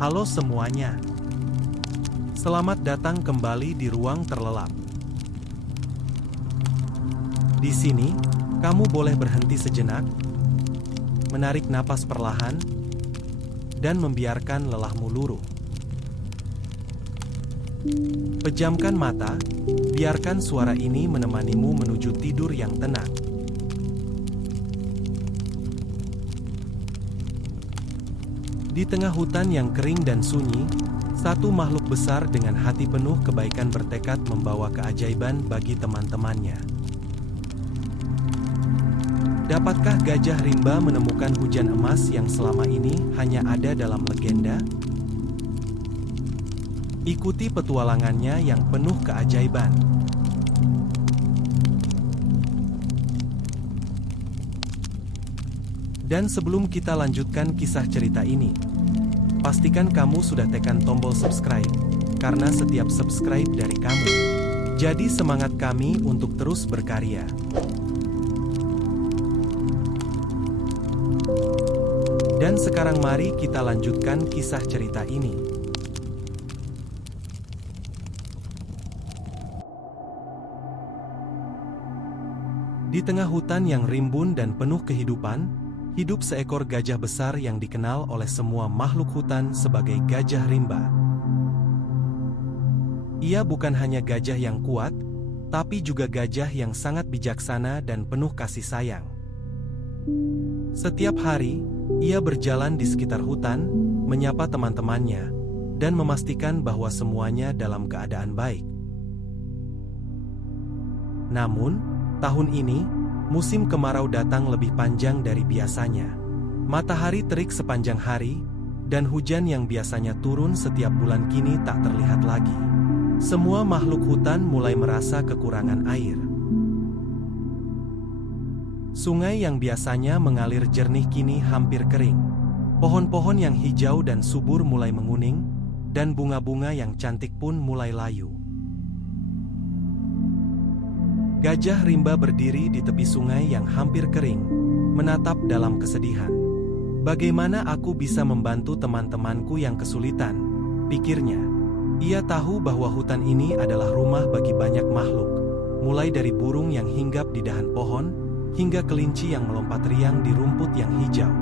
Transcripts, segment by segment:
Halo semuanya. Selamat datang kembali di ruang terlelap. Di sini, kamu boleh berhenti sejenak, menarik napas perlahan, dan membiarkan lelahmu luruh. Pejamkan mata, biarkan suara ini menemanimu menuju tidur yang tenang. Di tengah hutan yang kering dan sunyi, satu makhluk besar dengan hati penuh kebaikan bertekad membawa keajaiban bagi teman-temannya. Dapatkah gajah rimba menemukan hujan emas yang selama ini hanya ada dalam legenda? Ikuti petualangannya yang penuh keajaiban. Dan sebelum kita lanjutkan kisah cerita ini, pastikan kamu sudah tekan tombol subscribe, karena setiap subscribe dari kamu jadi semangat kami untuk terus berkarya. Dan sekarang mari kita lanjutkan kisah cerita ini. Di tengah hutan yang rimbun dan penuh kehidupan, hidup seekor gajah besar yang dikenal oleh semua makhluk hutan sebagai gajah rimba. Ia bukan hanya gajah yang kuat, tapi juga gajah yang sangat bijaksana dan penuh kasih sayang. Setiap hari, ia berjalan di sekitar hutan, menyapa teman-temannya, dan memastikan bahwa semuanya dalam keadaan baik. Namun, tahun ini, musim kemarau datang lebih panjang dari biasanya. Matahari terik sepanjang hari, dan hujan yang biasanya turun setiap bulan kini tak terlihat lagi. Semua makhluk hutan mulai merasa kekurangan air. Sungai yang biasanya mengalir jernih kini hampir kering. Pohon-pohon yang hijau dan subur mulai menguning, dan bunga-bunga yang cantik pun mulai layu. Gajah rimba berdiri di tepi sungai yang hampir kering, menatap dalam kesedihan. Bagaimana aku bisa membantu teman-temanku yang kesulitan? Pikirnya. Ia tahu bahwa hutan ini adalah rumah bagi banyak makhluk, mulai dari burung yang hinggap di dahan pohon, hingga kelinci yang melompat riang di rumput yang hijau.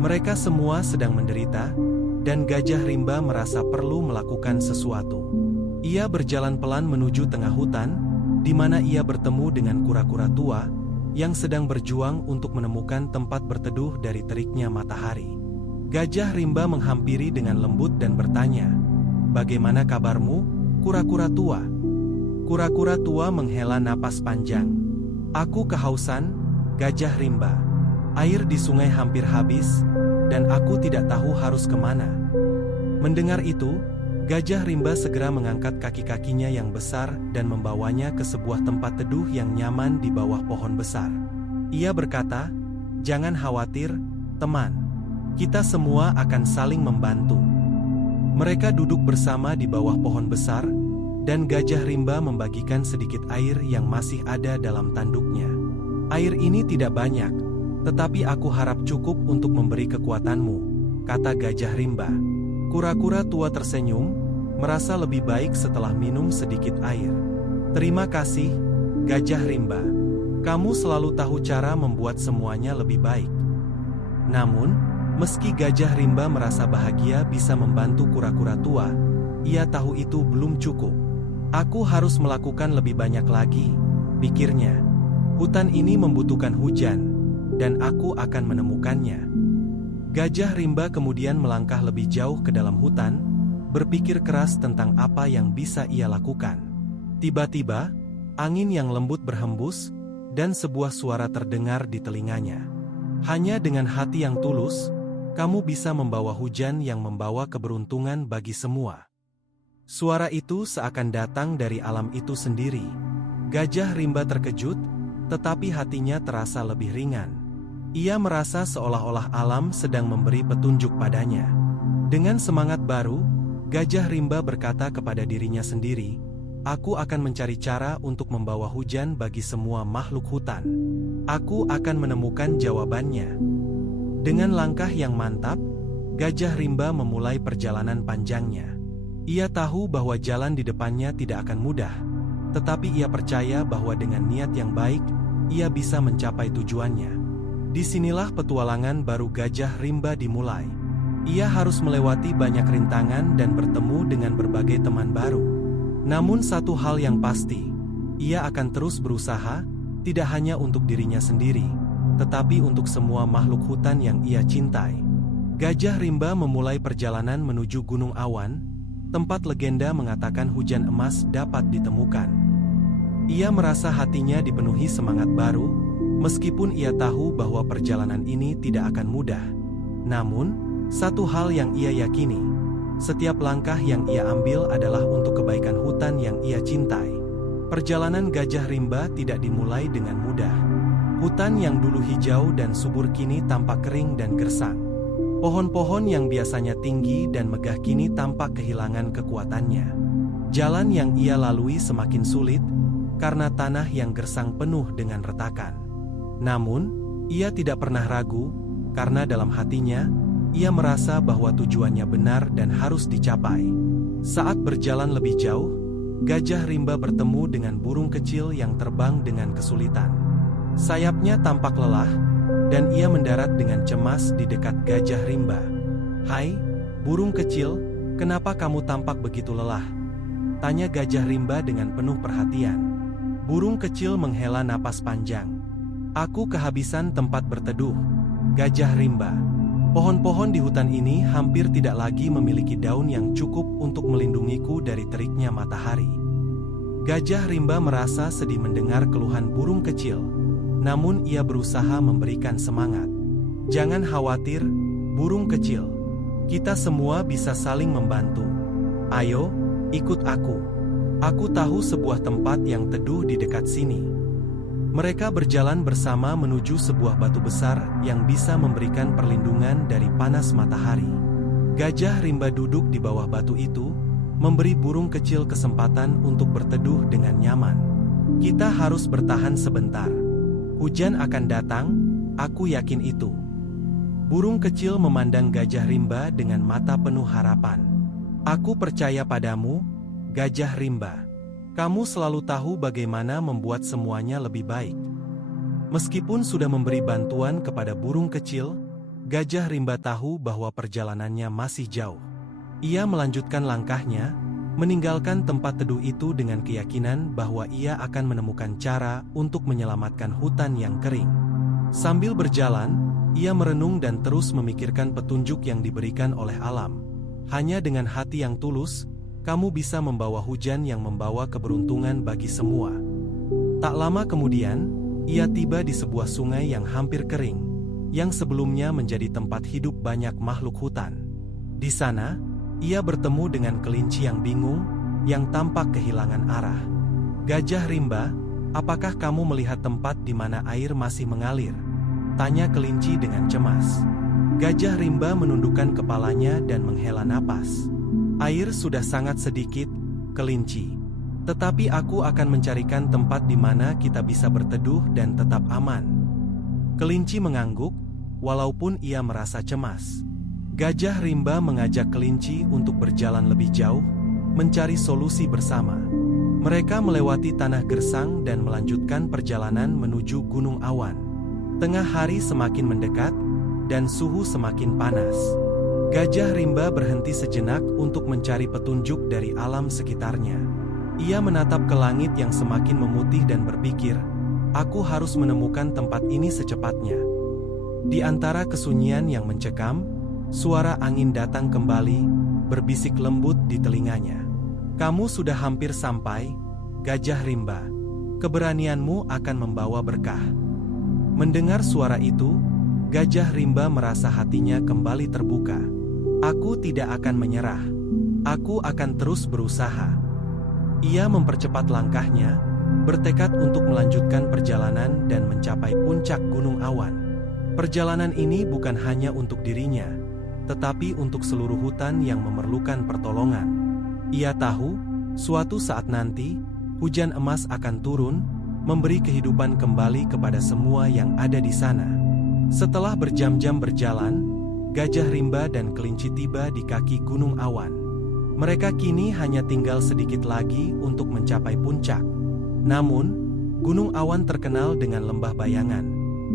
Mereka semua sedang menderita, dan gajah rimba merasa perlu melakukan sesuatu. Ia berjalan pelan menuju tengah hutan, di mana ia bertemu dengan kura-kura tua yang sedang berjuang untuk menemukan tempat berteduh dari teriknya matahari. Gajah rimba menghampiri dengan lembut dan bertanya, "Bagaimana kabarmu, kura-kura tua?" Kura-kura tua menghela napas panjang. "Aku kehausan, gajah rimba. Air di sungai hampir habis, dan aku tidak tahu harus kemana." Mendengar itu, gajah rimba segera mengangkat kaki-kakinya yang besar dan membawanya ke sebuah tempat teduh yang nyaman di bawah pohon besar. Ia berkata, "Jangan khawatir, teman. Kita semua akan saling membantu." Mereka duduk bersama di bawah pohon besar, dan gajah rimba membagikan sedikit air yang masih ada dalam tanduknya. "Air ini tidak banyak, tetapi aku harap cukup untuk memberi kekuatanmu," kata gajah rimba. Kura-kura tua tersenyum, merasa lebih baik setelah minum sedikit air. "Terima kasih, gajah rimba. Kamu selalu tahu cara membuat semuanya lebih baik." Namun, meski gajah rimba merasa bahagia bisa membantu kura-kura tua, ia tahu itu belum cukup. "Aku harus melakukan lebih banyak lagi," pikirnya. "Hutan ini membutuhkan hujan, dan aku akan menemukannya." Gajah rimba kemudian melangkah lebih jauh ke dalam hutan, berpikir keras tentang apa yang bisa ia lakukan. Tiba-tiba, angin yang lembut berhembus, dan sebuah suara terdengar di telinganya. "Hanya dengan hati yang tulus, kamu bisa membawa hujan yang membawa keberuntungan bagi semua." Suara itu seakan datang dari alam itu sendiri. Gajah rimba terkejut, tetapi hatinya terasa lebih ringan. Ia merasa seolah-olah alam sedang memberi petunjuk padanya. Dengan semangat baru, gajah rimba berkata kepada dirinya sendiri, "Aku akan mencari cara untuk membawa hujan bagi semua makhluk hutan. Aku akan menemukan jawabannya." Dengan langkah yang mantap, Gajah Rimba memulai perjalanan panjangnya. Ia tahu bahwa jalan di depannya tidak akan mudah, tetapi ia percaya bahwa dengan niat yang baik, ia bisa mencapai tujuannya. Disinilah petualangan baru Gajah Rimba dimulai. Ia harus melewati banyak rintangan dan bertemu dengan berbagai teman baru. Namun satu hal yang pasti, ia akan terus berusaha, tidak hanya untuk dirinya sendiri, tetapi untuk semua makhluk hutan yang ia cintai. Gajah Rimba memulai perjalanan menuju Gunung Awan, tempat legenda mengatakan hujan emas dapat ditemukan. Ia merasa hatinya dipenuhi semangat baru, meskipun ia tahu bahwa perjalanan ini tidak akan mudah. Namun, satu hal yang ia yakini, setiap langkah yang ia ambil adalah untuk kebaikan hutan yang ia cintai. Perjalanan Gajah Rimba tidak dimulai dengan mudah. Hutan yang dulu hijau dan subur kini tampak kering dan gersang. Pohon-pohon yang biasanya tinggi dan megah kini tampak kehilangan kekuatannya. Jalan yang ia lalui semakin sulit, karena tanah yang gersang penuh dengan retakan. Namun, ia tidak pernah ragu, karena dalam hatinya, ia merasa bahwa tujuannya benar dan harus dicapai. Saat berjalan lebih jauh, Gajah Rimba bertemu dengan burung kecil yang terbang dengan kesulitan. Sayapnya tampak lelah, dan ia mendarat dengan cemas di dekat Gajah Rimba. "Hai, burung kecil, kenapa kamu tampak begitu lelah?" tanya Gajah Rimba dengan penuh perhatian. Burung kecil menghela napas panjang. "Aku kehabisan tempat berteduh, Gajah Rimba. Pohon-pohon di hutan ini hampir tidak lagi memiliki daun yang cukup untuk melindungiku dari teriknya matahari." Gajah Rimba merasa sedih mendengar keluhan burung kecil, namun ia berusaha memberikan semangat. "Jangan khawatir, burung kecil. Kita semua bisa saling membantu. Ayo, ikut aku. Aku tahu sebuah tempat yang teduh di dekat sini." Mereka berjalan bersama menuju sebuah batu besar yang bisa memberikan perlindungan dari panas matahari. Gajah Rimba duduk di bawah batu itu, memberi burung kecil kesempatan untuk berteduh dengan nyaman. "Kita harus bertahan sebentar. Hujan akan datang, aku yakin itu." Burung kecil memandang Gajah Rimba dengan mata penuh harapan. "Aku percaya padamu, Gajah Rimba. Kamu selalu tahu bagaimana membuat semuanya lebih baik." Meskipun sudah memberi bantuan kepada burung kecil, Gajah Rimba tahu bahwa perjalanannya masih jauh. Ia melanjutkan langkahnya, meninggalkan tempat teduh itu dengan keyakinan bahwa ia akan menemukan cara untuk menyelamatkan hutan yang kering. Sambil berjalan, ia merenung dan terus memikirkan petunjuk yang diberikan oleh alam. Hanya dengan hati yang tulus, kamu bisa membawa hujan yang membawa keberuntungan bagi semua. Tak lama kemudian, ia tiba di sebuah sungai yang hampir kering, yang sebelumnya menjadi tempat hidup banyak makhluk hutan. Di sana, ia bertemu dengan kelinci yang bingung, yang tampak kehilangan arah. "Gajah Rimba, apakah kamu melihat tempat di mana air masih mengalir?" tanya kelinci dengan cemas. Gajah Rimba menundukkan kepalanya dan menghela napas. "Air sudah sangat sedikit, kelinci. Tetapi aku akan mencarikan tempat di mana kita bisa berteduh dan tetap aman." Kelinci mengangguk, walaupun ia merasa cemas. Gajah Rimba mengajak kelinci untuk berjalan lebih jauh, mencari solusi bersama. Mereka melewati tanah gersang dan melanjutkan perjalanan menuju Gunung Awan. Tengah hari semakin mendekat, dan suhu semakin panas. Gajah Rimba berhenti sejenak untuk mencari petunjuk dari alam sekitarnya. Ia menatap ke langit yang semakin memutih dan berpikir, "Aku harus menemukan tempat ini secepatnya." Di antara kesunyian yang mencekam, suara angin datang kembali, berbisik lembut di telinganya. "Kamu sudah hampir sampai, Gajah Rimba. Keberanianmu akan membawa berkah." Mendengar suara itu, Gajah Rimba merasa hatinya kembali terbuka. "Aku tidak akan menyerah. Aku akan terus berusaha." Ia mempercepat langkahnya, bertekad untuk melanjutkan perjalanan dan mencapai puncak Gunung Awan. Perjalanan ini bukan hanya untuk dirinya, tetapi untuk seluruh hutan yang memerlukan pertolongan. Ia tahu, suatu saat nanti, hujan emas akan turun, memberi kehidupan kembali kepada semua yang ada di sana. Setelah berjam-jam berjalan, Gajah Rimba dan Kelinci tiba di kaki Gunung Awan. Mereka kini hanya tinggal sedikit lagi untuk mencapai puncak. Namun, Gunung Awan terkenal dengan lembah bayangan,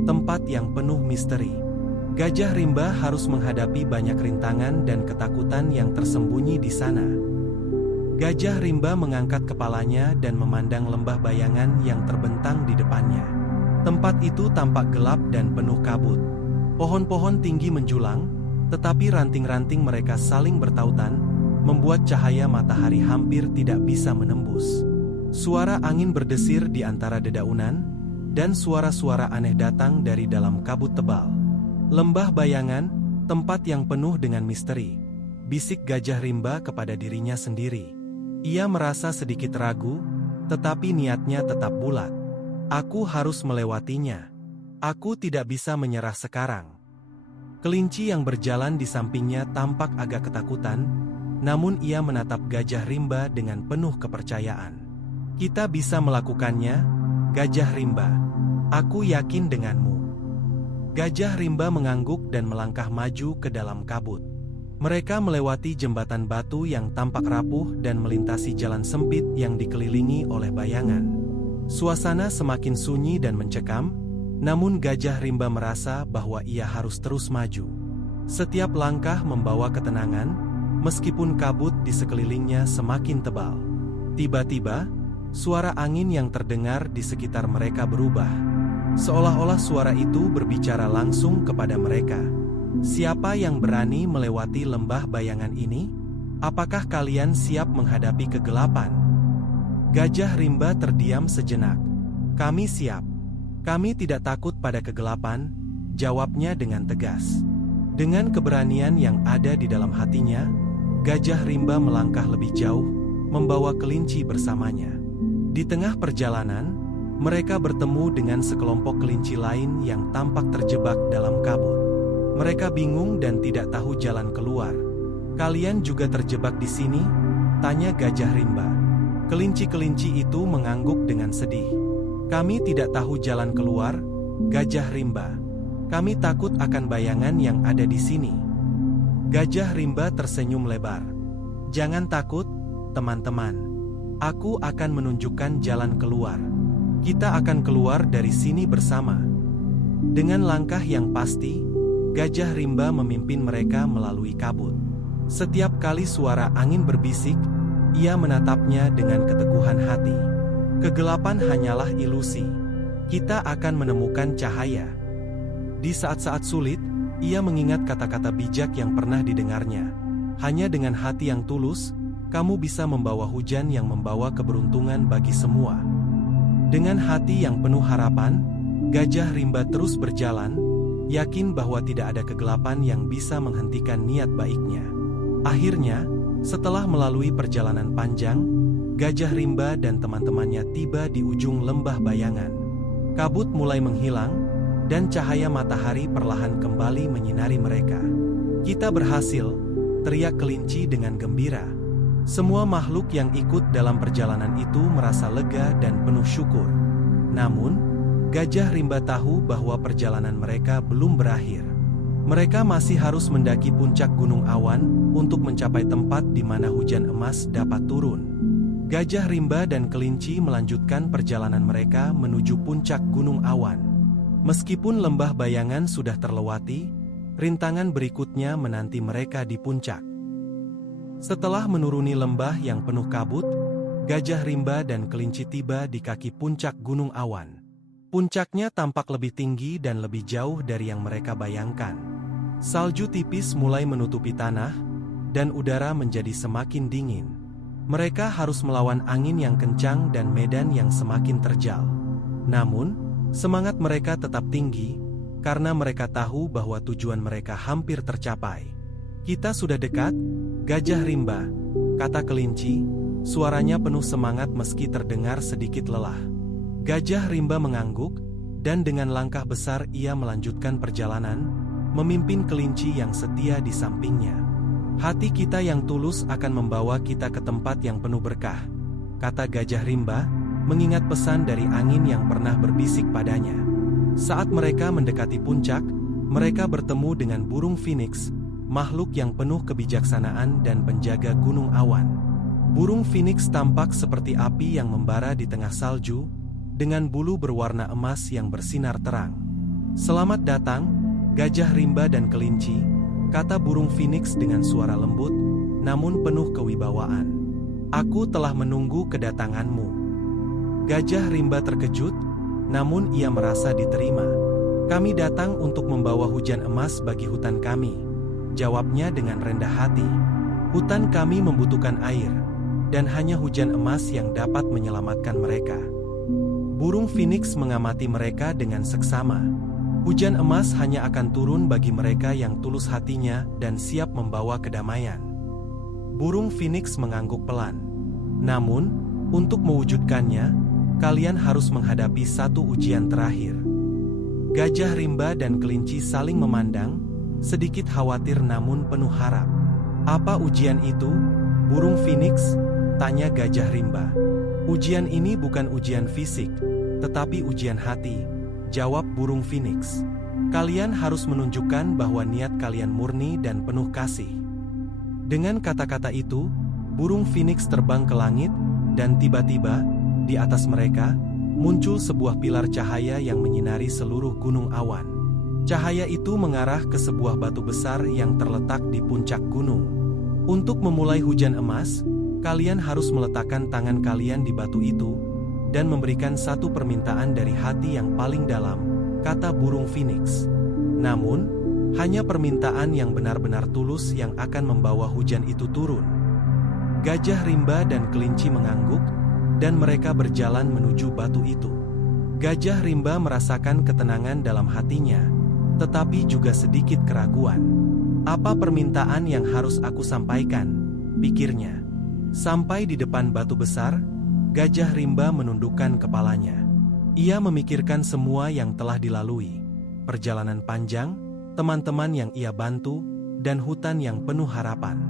tempat yang penuh misteri. Gajah Rimba harus menghadapi banyak rintangan dan ketakutan yang tersembunyi di sana. Gajah Rimba mengangkat kepalanya dan memandang lembah bayangan yang terbentang di depannya. Tempat itu tampak gelap dan penuh kabut. Pohon-pohon tinggi menjulang, tetapi ranting-ranting mereka saling bertautan, membuat cahaya matahari hampir tidak bisa menembus. Suara angin berdesir di antara dedaunan, dan suara-suara aneh datang dari dalam kabut tebal. Lembah bayangan, tempat yang penuh dengan misteri, bisik Gajah Rimba kepada dirinya sendiri. Ia merasa sedikit ragu, tetapi niatnya tetap bulat. Aku harus melewatinya. Aku tidak bisa menyerah sekarang. Kelinci yang berjalan di sampingnya tampak agak ketakutan, namun ia menatap Gajah Rimba dengan penuh kepercayaan. Kita bisa melakukannya, Gajah Rimba. Aku yakin denganmu. Gajah Rimba mengangguk dan melangkah maju ke dalam kabut. Mereka melewati jembatan batu yang tampak rapuh dan melintasi jalan sempit yang dikelilingi oleh bayangan. Suasana semakin sunyi dan mencekam, namun Gajah Rimba merasa bahwa ia harus terus maju. Setiap langkah membawa ketenangan, meskipun kabut di sekelilingnya semakin tebal. Tiba-tiba, suara angin yang terdengar di sekitar mereka berubah. Seolah-olah suara itu berbicara langsung kepada mereka. Siapa yang berani melewati lembah bayangan ini? Apakah kalian siap menghadapi kegelapan? Gajah Rimba terdiam sejenak. Kami siap. Kami tidak takut pada kegelapan, jawabnya dengan tegas. Dengan keberanian yang ada di dalam hatinya, Gajah Rimba melangkah lebih jauh, membawa kelinci bersamanya. Di tengah perjalanan, mereka bertemu dengan sekelompok kelinci lain yang tampak terjebak dalam kabut. Mereka bingung dan tidak tahu jalan keluar. Kalian juga terjebak di sini? Tanya Gajah Rimba. Kelinci-kelinci itu mengangguk dengan sedih. Kami tidak tahu jalan keluar, Gajah Rimba. Kami takut akan bayangan yang ada di sini. Gajah Rimba tersenyum lebar. Jangan takut, teman-teman. Aku akan menunjukkan jalan keluar. Kita akan keluar dari sini bersama. Dengan langkah yang pasti, Gajah Rimba memimpin mereka melalui kabut. Setiap kali suara angin berbisik, ia menatapnya dengan keteguhan hati. Kegelapan hanyalah ilusi. Kita akan menemukan cahaya. Di saat-saat sulit, ia mengingat kata-kata bijak yang pernah didengarnya. Hanya dengan hati yang tulus, kamu bisa membawa hujan yang membawa keberuntungan bagi semua. Dengan hati yang penuh harapan, Gajah Rimba terus berjalan, yakin bahwa tidak ada kegelapan yang bisa menghentikan niat baiknya. Akhirnya, setelah melalui perjalanan panjang, Gajah Rimba dan teman-temannya tiba di ujung lembah bayangan. Kabut mulai menghilang, dan cahaya matahari perlahan kembali menyinari mereka. Kita berhasil, teriak kelinci dengan gembira. Semua makhluk yang ikut dalam perjalanan itu merasa lega dan penuh syukur. Namun, Gajah Rimba tahu bahwa perjalanan mereka belum berakhir. Mereka masih harus mendaki puncak Gunung Awan untuk mencapai tempat di mana hujan emas dapat turun. Gajah Rimba dan kelinci melanjutkan perjalanan mereka menuju puncak Gunung Awan. Meskipun lembah bayangan sudah terlewati, rintangan berikutnya menanti mereka di puncak. Setelah menuruni lembah yang penuh kabut, Gajah Rimba dan kelinci tiba di kaki puncak Gunung Awan. Puncaknya tampak lebih tinggi dan lebih jauh dari yang mereka bayangkan. Salju tipis mulai menutupi tanah, dan udara menjadi semakin dingin. Mereka harus melawan angin yang kencang dan medan yang semakin terjal. Namun, semangat mereka tetap tinggi, karena mereka tahu bahwa tujuan mereka hampir tercapai. Kita sudah dekat, Gajah Rimba, kata kelinci, suaranya penuh semangat meski terdengar sedikit lelah. Gajah Rimba mengangguk, dan dengan langkah besar ia melanjutkan perjalanan, memimpin kelinci yang setia di sampingnya. Hati kita yang tulus akan membawa kita ke tempat yang penuh berkah, kata Gajah Rimba, mengingat pesan dari angin yang pernah berbisik padanya. Saat mereka mendekati puncak, mereka bertemu dengan burung phoenix, makhluk yang penuh kebijaksanaan dan penjaga gunung awan. Burung phoenix tampak seperti api yang membara di tengah salju, dengan bulu berwarna emas yang bersinar terang. "Selamat datang, Gajah Rimba dan Kelinci," kata burung phoenix dengan suara lembut, namun penuh kewibawaan. "Aku telah menunggu kedatanganmu." Gajah Rimba terkejut, namun ia merasa diterima. "Kami datang untuk membawa hujan emas bagi hutan kami," jawabnya dengan rendah hati. "Hutan kami membutuhkan air, dan hanya hujan emas yang dapat menyelamatkan mereka." Burung phoenix mengamati mereka dengan seksama. Hujan emas hanya akan turun bagi mereka yang tulus hatinya dan siap membawa kedamaian. Burung phoenix mengangguk pelan. "Namun, untuk mewujudkannya, kalian harus menghadapi satu ujian terakhir." Gajah Rimba dan Kelinci saling memandang, sedikit khawatir namun penuh harap. "Apa ujian itu, burung phoenix?" tanya Gajah Rimba. "Ujian ini bukan ujian fisik, tetapi ujian hati," jawab burung phoenix. "Kalian harus menunjukkan bahwa niat kalian murni dan penuh kasih." Dengan kata-kata itu, burung phoenix terbang ke langit, dan tiba-tiba, di atas mereka, muncul sebuah pilar cahaya yang menyinari seluruh gunung awan. Cahaya itu mengarah ke sebuah batu besar yang terletak di puncak gunung. "Untuk memulai hujan emas, kalian harus meletakkan tangan kalian di batu itu, dan memberikan satu permintaan dari hati yang paling dalam," kata burung phoenix. "Namun, hanya permintaan yang benar-benar tulus yang akan membawa hujan itu turun." Gajah Rimba dan Kelinci mengangguk, dan mereka berjalan menuju batu itu. Gajah Rimba merasakan ketenangan dalam hatinya, tetapi juga sedikit keraguan. "Apa permintaan yang harus aku sampaikan?" pikirnya. Sampai di depan batu besar, Gajah Rimba menundukkan kepalanya. Ia memikirkan semua yang telah dilalui, perjalanan panjang, teman-teman yang ia bantu, dan hutan yang penuh harapan.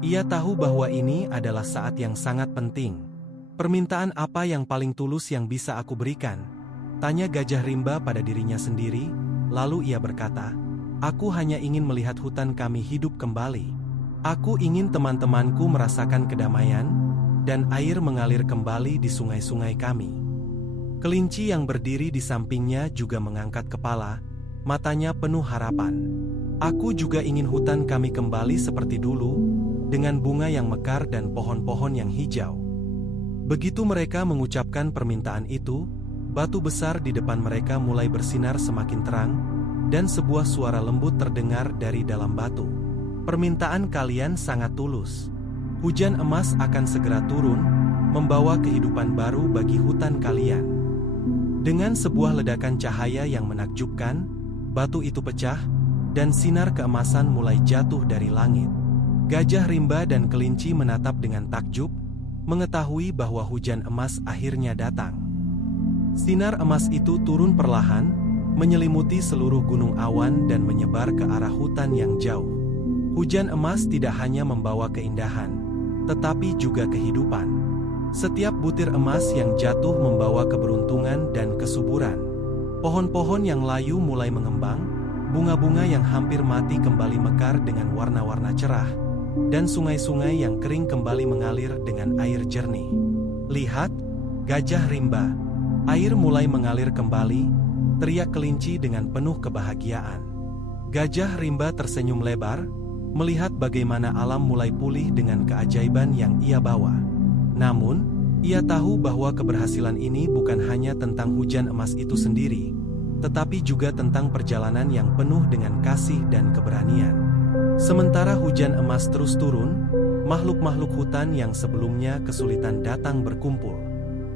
Ia tahu bahwa ini adalah saat yang sangat penting. "Permintaan apa yang paling tulus yang bisa aku berikan?" tanya Gajah Rimba pada dirinya sendiri, lalu ia berkata, "Aku hanya ingin melihat hutan kami hidup kembali. Aku ingin teman-temanku merasakan kedamaian, dan air mengalir kembali di sungai-sungai kami." Kelinci yang berdiri di sampingnya juga mengangkat kepala, matanya penuh harapan. "Aku juga ingin hutan kami kembali seperti dulu, dengan bunga yang mekar dan pohon-pohon yang hijau." Begitu mereka mengucapkan permintaan itu, batu besar di depan mereka mulai bersinar semakin terang, dan sebuah suara lembut terdengar dari dalam batu. "Permintaan kalian sangat tulus. Hujan emas akan segera turun, membawa kehidupan baru bagi hutan kalian." Dengan sebuah ledakan cahaya yang menakjubkan, batu itu pecah, dan sinar keemasan mulai jatuh dari langit. Gajah Rimba dan Kelinci menatap dengan takjub, mengetahui bahwa hujan emas akhirnya datang. Sinar emas itu turun perlahan, menyelimuti seluruh gunung awan dan menyebar ke arah hutan yang jauh. Hujan emas tidak hanya membawa keindahan, tetapi juga kehidupan. Setiap butir emas yang jatuh membawa keberuntungan dan kesuburan. Pohon-pohon yang layu mulai mengembang, bunga-bunga yang hampir mati kembali mekar dengan warna-warna cerah, dan sungai-sungai yang kering kembali mengalir dengan air jernih. "Lihat, Gajah Rimba, air mulai mengalir kembali," teriak Kelinci dengan penuh kebahagiaan. Gajah Rimba tersenyum lebar, melihat bagaimana alam mulai pulih dengan keajaiban yang ia bawa. Namun, ia tahu bahwa keberhasilan ini bukan hanya tentang hujan emas itu sendiri, tetapi juga tentang perjalanan yang penuh dengan kasih dan keberanian. Sementara hujan emas terus turun, makhluk-makhluk hutan yang sebelumnya kesulitan datang berkumpul.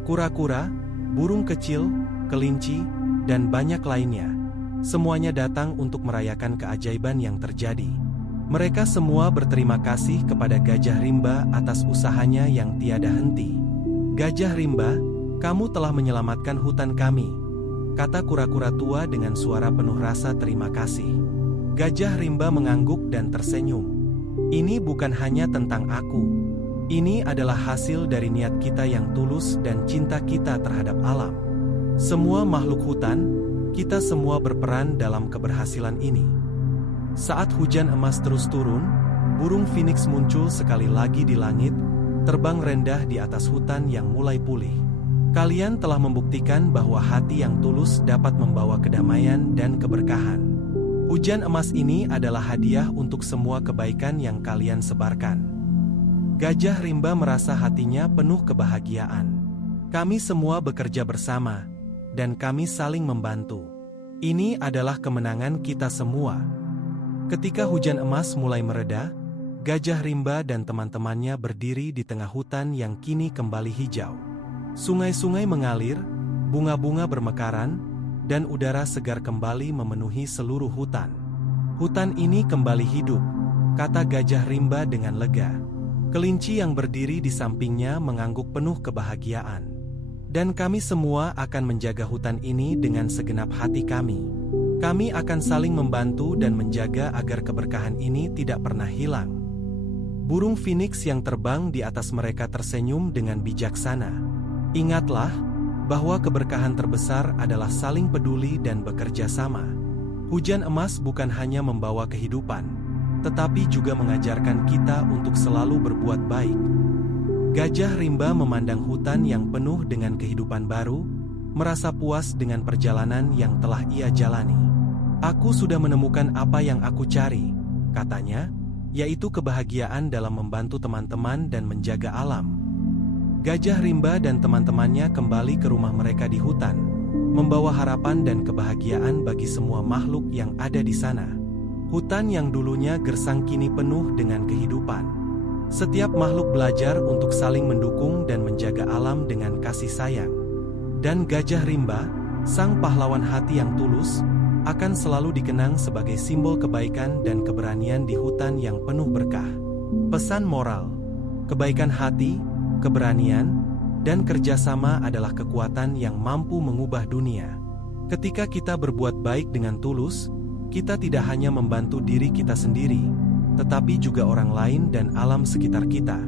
Kura-kura, burung kecil, kelinci, dan banyak lainnya. Semuanya datang untuk merayakan keajaiban yang terjadi. Mereka semua berterima kasih kepada Gajah Rimba atas usahanya yang tiada henti. "Gajah Rimba, kamu telah menyelamatkan hutan kami," kata kura-kura tua dengan suara penuh rasa terima kasih. Gajah Rimba mengangguk dan tersenyum. "Ini bukan hanya tentang aku. Ini adalah hasil dari niat kita yang tulus dan cinta kita terhadap alam. Semua makhluk hutan, Kita semua berperan dalam keberhasilan ini. Saat hujan emas terus turun, burung phoenix muncul sekali lagi di langit, terbang rendah di atas hutan yang mulai pulih. Kalian telah membuktikan bahwa hati yang tulus dapat membawa kedamaian dan keberkahan. Hujan emas ini adalah hadiah untuk semua kebaikan yang kalian sebarkan. Gajah Rimba merasa hatinya penuh kebahagiaan. Kami semua bekerja bersama, dan kami saling membantu. Ini adalah kemenangan kita semua. Ketika hujan emas mulai mereda, Gajah Rimba dan teman-temannya berdiri di tengah hutan yang kini kembali hijau. Sungai-sungai mengalir, bunga-bunga bermekaran, dan udara segar kembali memenuhi seluruh hutan. Hutan ini kembali hidup, kata Gajah Rimba dengan lega. Kelinci yang berdiri di sampingnya mengangguk penuh kebahagiaan. Dan kami semua akan menjaga hutan ini dengan segenap hati kami. Kami akan saling membantu dan menjaga agar keberkahan ini tidak pernah hilang. Burung phoenix yang terbang di atas mereka tersenyum dengan bijaksana. Ingatlah bahwa keberkahan terbesar adalah saling peduli dan bekerja sama. Hujan emas bukan hanya membawa kehidupan, tetapi juga mengajarkan kita untuk selalu berbuat baik. Gajah Rimba memandang hutan yang penuh dengan kehidupan baru, merasa puas dengan perjalanan yang telah ia jalani. Aku sudah menemukan apa yang aku cari, katanya, yaitu kebahagiaan dalam membantu teman-teman dan menjaga alam. Gajah Rimba dan teman-temannya kembali ke rumah mereka di hutan, membawa harapan dan kebahagiaan bagi semua makhluk yang ada di sana. Hutan yang dulunya gersang kini penuh dengan kehidupan. Setiap makhluk belajar untuk saling mendukung dan menjaga alam dengan kasih sayang. Dan Gajah Rimba, sang pahlawan hati yang tulus, akan selalu dikenang sebagai simbol kebaikan dan keberanian di hutan yang penuh berkah. Pesan moral: kebaikan hati, keberanian, dan kerjasama adalah kekuatan yang mampu mengubah dunia. Ketika kita berbuat baik dengan tulus, kita tidak hanya membantu diri kita sendiri, tetapi juga orang lain dan alam sekitar kita.